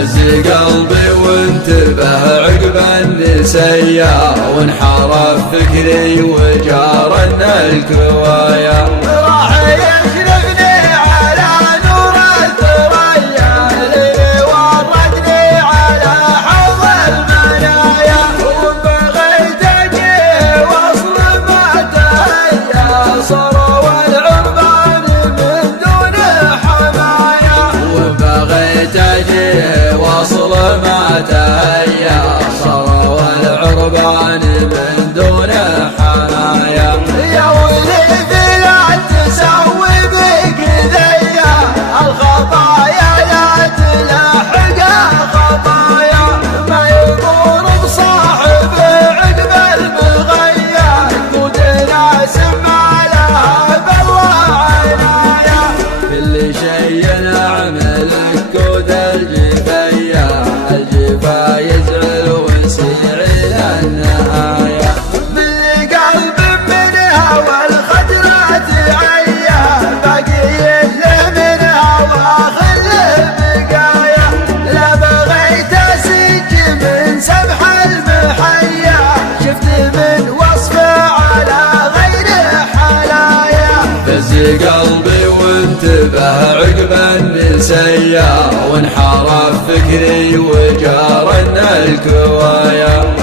فز قلبي وانتبه عقب النسيا، وانحرف فكري وجارنا الكوايا. راح يشرفني على نور الثريا اللي وردني على حوض المنايا، وبغيت اجي وصل ما تهيا صروا العربان من دون حمايا. وبغيت اجي وصل ما تهيا صروا العربان من دون حمايا. يا ولي بلا تسوي بك ذيا الخطايا لا تلاحق خطايا، ما يمر بصاحب عقب المغيا قد ناس ما لها بالله عنايا. كل شيء نعملك كود الجفايا، الجفا يزعل ويسير الى النهايه. من قلب منها والخجرة عيا باقي له منها واخل بقايا. لا بغيت اسج من سبح المحيا شفت من وصفه على غير حلايا. فز قلبي وانتبه عقب النسيا، وانحرف فكري وجارنا الكوايا.